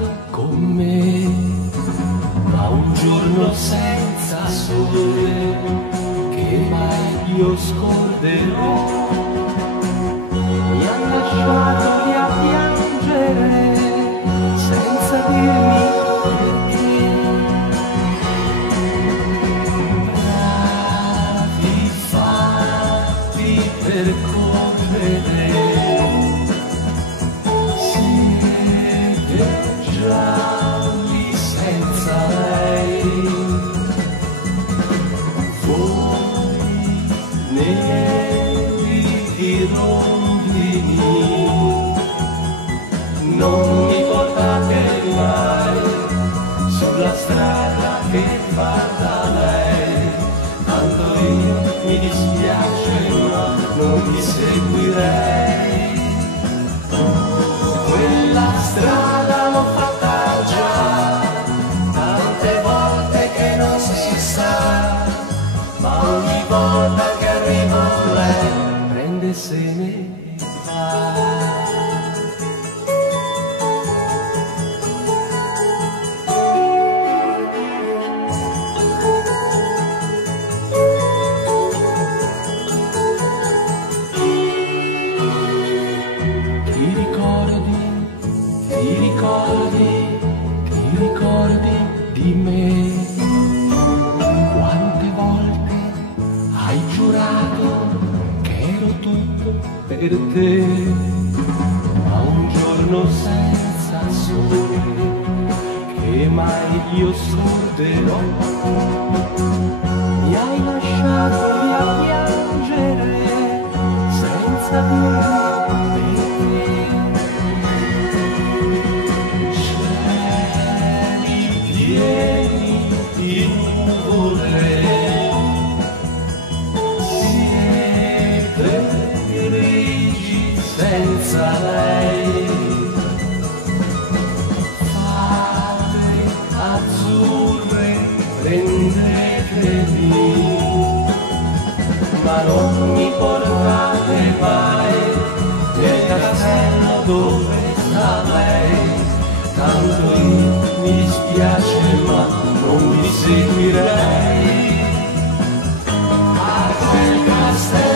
lasciato con me, ma un giorno senza sole che mai io scorderò, mi ha lasciato lì a piangere senza dirmi perché. Bravi fatti per correre, gialli senza lei, voi neri di rondini, non mi portate mai sulla strada che va da lei, tanto io mi dispiace ma non vi seguirei. Quella strada l'ho fatta già tante volte che non si sa, ma ogni volta che arrivo lei prende se ne va. Ti ricordi di me? Quante volte hai giurato che ero tutto per te, ma un giorno senza sole che mai io scorderò, mi hai lasciato lì a piangere senza dire di nuvole, siete grigi senza lei, fate azzurre prendetemi, ma non mi portate mai nel castello dove sta lei, tanto io mi dispiace ma non vi seguirei a quel castello.